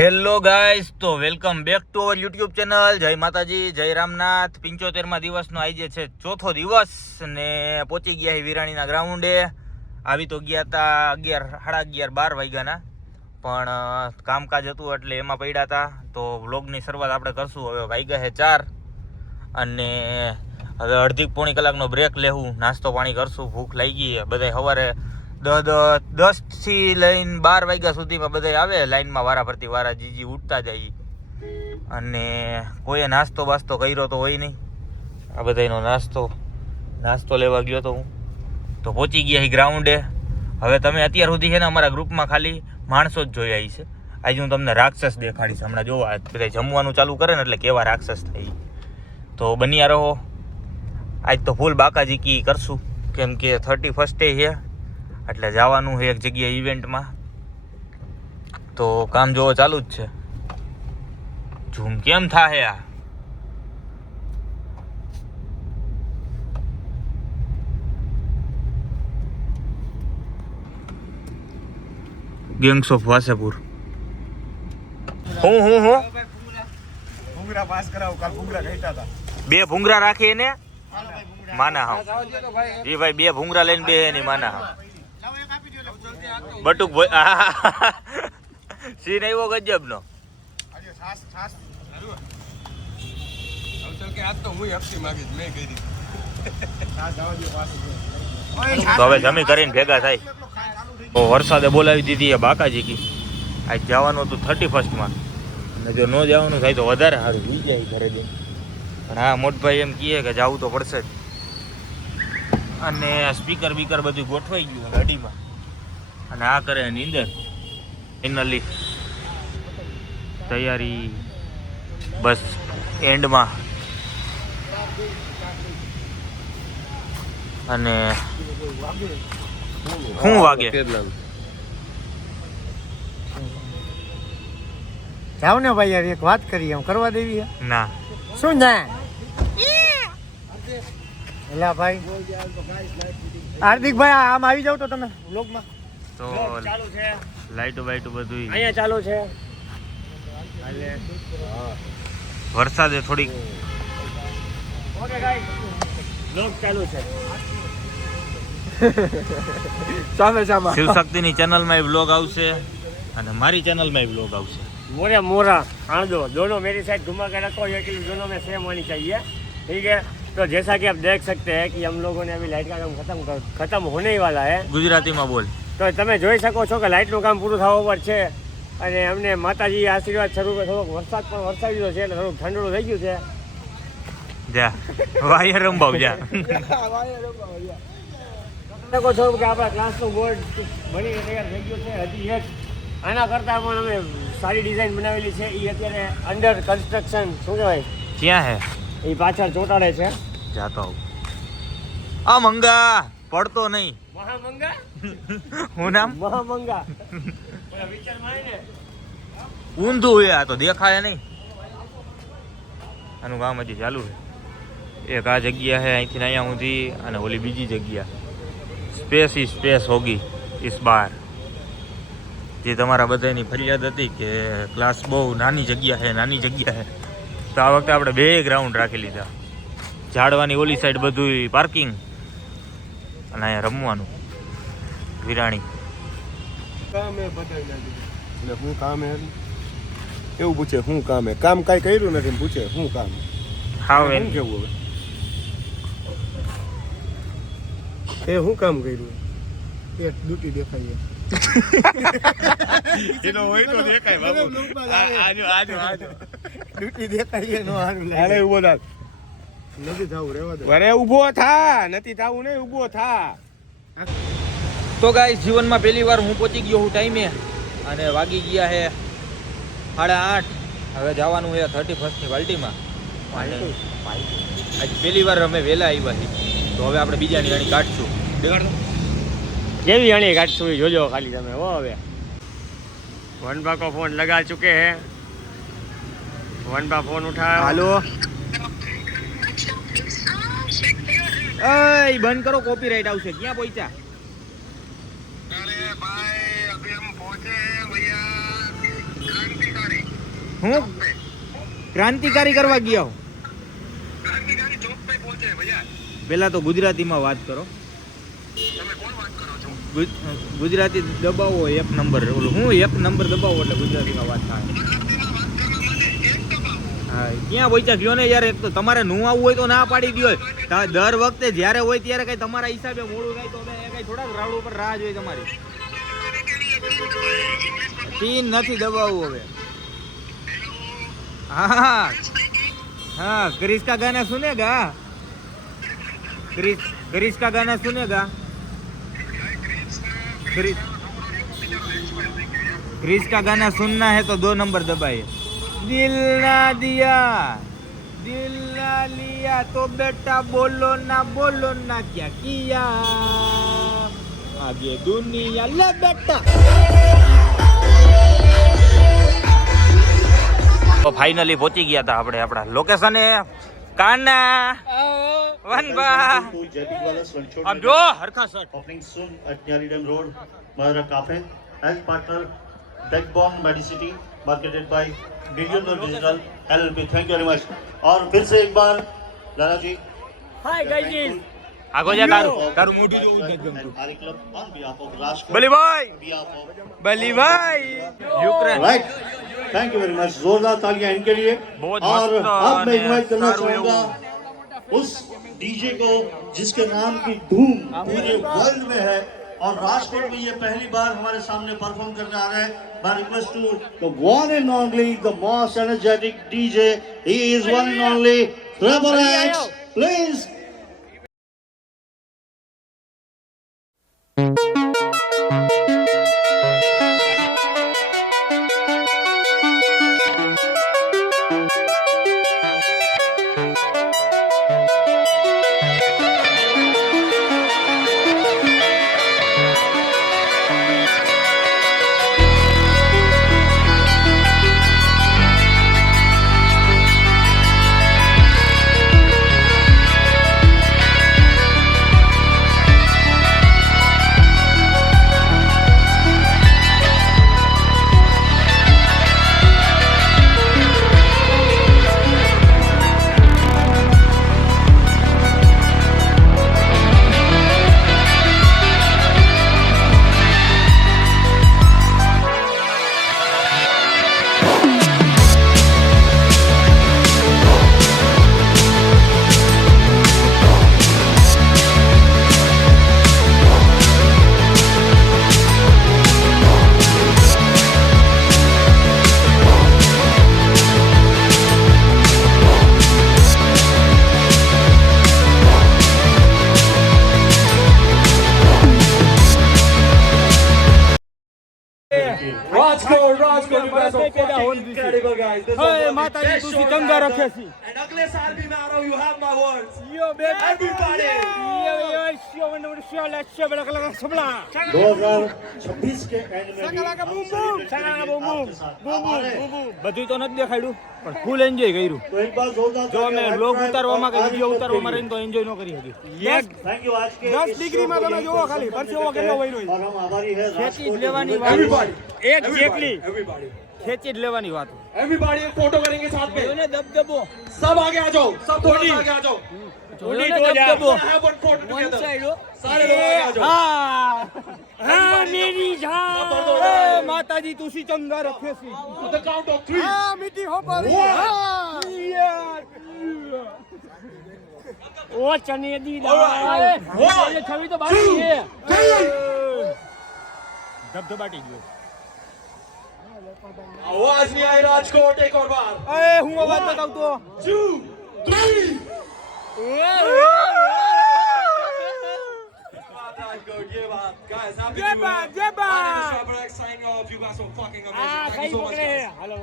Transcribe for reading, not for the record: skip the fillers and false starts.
Hello guys, તો welcome back to our YouTube channel. જય માતાજી, જય રામનાથ. 75મા દિવસનો આજે છે ચોથો દિવસ ને પહોંચી ગયા છે વિરાણીના ગ્રાઉન્ડે. આવી તો ગયા હતા 11, સાડા 11, 12 વાગ્યાના, પણ કામકાજ હતું એટલે એમાં પડ્યા હતા. તો વ્લોગની શરૂઆત આપણે કરશું. હવે વાગ્યા છે 4 અને હવે અડધી પોણી કલાકનો બ્રેક લેવું, નાસ્તો પાણી કરશું. ભૂખ લાગી ગઈ. બધા સવારે 10 થી લઈને 12 વાગ્યા સુધીમાં બધા આવે લાઈનમાં, વારા ફરતી વારા જીજી ઉઠતા જાય. અને કોઈએ નાસ્તો બાસ્તો કર્યો તો હોય નહીં. આ બધાનો નાસ્તો લેવા ગયો તો હું, તો પહોંચી ગયા ગ્રાઉન્ડે. હવે તમે અત્યાર સુધી છે ને અમારા ગ્રુપમાં ખાલી માણસો જ જોઈ આવી છે. આજે હું તમને રાક્ષસ દેખાડીશ. હમણાં જોવા બધા જમવાનું ચાલુ કરે ને એટલે કેવા રાક્ષસ થાય. તો બન્યા રહો. આજ તો ફૂલ બાકાજીકી કરશું, કેમ કે 31st છે એટલે જવાનું છે એક જગ્યાએ ઇવેન્ટમાં. તો કામ જોવો ચાલુ જ છે. ઝૂમ કેમ થાય આ? Gangs of Wasseypur. હું ભૂંગરા પાસ કરાવો. કાલ ભૂંગરા કહેતા હતા 2 ભૂંગરા રાખી એને માના હાવ. જી ભાઈ 2 ભૂંગરા લઈને બે એની માના હાવ. બટુક સીન આવ્યો ગજબનો. તો હવે જમી કરીને ભેગા થાય. તો વરસાદે બોલાવી દીધી બાકાજી કી. આજ જવાનું હતું 31st અને જો ન જવાનું થાય તો વધારે સારું લઈ જાય ઘરે જઈને. પણ હા, મોટભાઈ એમ કહે કે જવું તો પડશે જ. અને સ્પીકર બીકર બધું ગોઠવાઈ ગયું ગાડીમાં. અને આ કરે એની અંદર ફાઇનલી તૈયારી બસ એન્ડમાં. અને શું વાગે જાવ ને ભાઈ, યાર એક વાત કરીએ, એમ કરવા દેવી ના શું ના? એલા ભાઈ હાર્દિકભાઈ આમ આવી જાવ તો તમે વ્લોગમાં. તો લાઈટો બાઈટો બધું અહીંયા ચાલુ છે. વરસાદે થોડીક ઓકે ગાઈસ, વ્લોગ ચાલુ છે. સામે સામે શિવશક્તિની ચેનલમાં વ્લોગ આવશે અને મારી ચેનલમાં વ્લોગ આવશે. मोरा मोरा हाँ दोनों मेरी साइड घुमा के रखो, ये कि दोनों में सेम होनी चाहिए, ठीक है? तो जैसा कि आप देख सकते हैं कि हम लोगों ने अभी लाइट का काम खत्म होने ही वाला है. गुजराती में बोल. तो તમે જોઈ શકો છો કે લાઇટનું કામ પૂરું થવા પર છે અને અમને માતાજી આશીર્વાદ સ્વરૂપે થોડોક વરસાદ પણ વરસાવી દીધો છે એટલે થોડુંક ઠંડુ થઈ ગયું છે. જા વાયર રંબાવ જા. શકો છો કે આપણા ક્લાસનું બોર્ડ બનીને તૈયાર થઈ ગયું છે. હજી એક આના કરતાં પણ અમે સારી ડિઝાઇન બનાવેલી છે. એ અત્યારે અંડર કન્સ્ટ્રક્શન. શું કહેવાય? ક્યાં હે? એ પાછળ ચોટાડે છે. જાતો આ મંગા પડતો નહીં. મહામંગા હું નામ મહામંગા વિચારમાં ને ઊંધું હોય. આ તો દેખાય નહીં. આનું કામ હજી ચાલુ છે. એક આ જગ્યા છે અહીંથી અહીંયા સુધી, અને ઓલી બીજી જગ્યા. સ્પેસ ही સ્પેસ હોગી इस बार. જે તમારા બધાની ફરિયાદ હતી કે ક્લાસ બહુ નાની જગ્યા છે, નાની જગ્યા છે, તો આ વખતે આપણે 2 ગ્રાઉન્ડ રાખી લીધા. ઝાડવાની ઓલી સાઈડ બધું પાર્કિંગ અને અહીંયા રમવાનું. વિરાણી શું કામ હે એવું પૂછે? શું કામ હે? કામ કાંઈ કર્યું નથી, પૂછે શું કામ? હાવ શું કેવું હવે? શું કામ કર્યું? એક ડ્યુટી દેખાય એનો હોય તો દેખાય બાબુ. ડ્યુટી દેખાય નો હારું લાગે. અરે ઊભો થા. નથી થાવું, રહેવા દે. અરે ઊભો થા. નથી થાવું નહીં, ઊભો થા. તો ગાઈસ, જીવનમાં પહેલી વાર હું પહોંચી ગયો હું ટાઈમે, અને વાગી ગયા છે 8:30. હવે જવાનું છે 31st ની પાર્ટીમાં. આજ પહેલી વાર અમે વહેલા આવ્યા છીએ, તો હવે આપણે બીજાની અણી કાઢશું. દેખાડો કેવી અણી કાઢશું જોજો ખાલી તમે. હો હવે વનબા કો ફોન લગા ચુકે હે. વનબા ફોન ઉઠાયો. હાલો, એ બંધ કરો, કોપીરાઈટ આવશે. ક્યાં પહોંચ્યા? અરે ભાઈ અભી હમ પહોંચે ભૈયા ક્રાંતિकारी. હું ક્રાંતિકારી કરવા ગયા હું. પેલા તો ગુજરાતીમાં વાત કરો. ગુજરાતી દબાવો એક નંબર, ઓલું હું એક નંબર દબાવો એટલે ગુજરાતીમાં વાત થાય. હા ક્યાં પૈસા ગયો ને યાર. એક તો તમારે નું આવવું હોય તો ના પાડી દો. દર વખતે જ્યારે હોય ત્યારે કઈ તમારા હિસાબે મોડું થાય તો કઈ થોડાક રાઉન્ડ ઉપર રાહ જોઈએ તમારી. પિન નથી દબાવવું હવે. હા हाँ क्रिस का गाना सुनेगा? क्रिस का गाना सुनेगा? क्रिस का गाना सुनना है तो 2 नंबर दबाइए. दिल ना दिया दिल ना लिया तो बेटा बोलो ना क्या किया आगे दुनिया ले बेटा. તો ફાઇનલી પહોંચી ગયા હતા આપણે આપણા લોકેશને. કાના વનબા આમ જો હરખા sir opening soon at Nyali Dam Road, Madara Cafe, as partner Backbone Medicity, marketed by Billionaire Digital LLP. Thank you very much. और फिर से एक बार लाला जी. Hi guys. આગો જા તારું મોઢું જોવું છે ગમતું. Ari Club on behalf of Raj Club, Balibhai behalf of Balibhai Ukraine. right. Thank you very much. जोरदार तालियां इनके लिए. बहुत और मस्त अब मैं ने इनवाइट करना सारू चाहूंगा उस डीजे को जिसके नाम की धूम पूरे वर्ल्ड में है और राजकोट में ये पहली बार हमारे सामने परफॉर्म करने आ रहे हैं. My request to the one and only, the most energetic DJ. He is one and only Rebel X. Please. Rajkot, you guys are fucking incredible, guys. This was one of the best shows I've done. And अगले साल भी मैं आ रहा हूँ. You have my words. Yo baby. Everybody. Yo. 2026 के and में સકાલાકા બૂમ બૂમ સકાલાકા બૂમ બૂમ બૂમ બૂમ બૂમ બધું તો નથી દેખાડ્યું પણ ફૂલ એન્જોય કર્યું. तो एक बार जोरदार જો અમે બ્લોગ ઉતારવામાં કે વિડિયો ઉતારવામાં રહીને તો એન્જોય ન કરી શકી. Thank you. आज के 10 ડિગ્રીમાં તમે જોવો ખાલી પરસેવો કેટલો વહીનો और हम आभारी है ખેંચી જ राजकोट લેવાની Everybody. વાત એક્ઝેક્ટલી Everybody. ખેંચી જ લેવાની વાત. Everybody एक फोटो करेंगे साथ में. જોને દબદબો सब आगे आ जाओ. सब थोड़ा सा आगे आ जाओ. જોને દબદબો Have one photo one together. Side હો. सारे लोग आगे आ जाओ. હા મેરી જાન માતાજી તુસી ચંગા રખે C. On the count of 3. હા મીઠી હો પારી. ઓ ચને દી દાલ એ છવી તો બાકી છે. ધબધબાટી ગયો. आवाज नहीं आई राजकोट. एक और बार. એ હું અવાજ બતાવ તો 2, 3. Raajkot, ये बात. Guys, happy ये New Year. बात, ये बात. My name is Rebel X signing off. You guys are fucking amazing. આ Thank you કઈ so much, પકડે guys. હાલો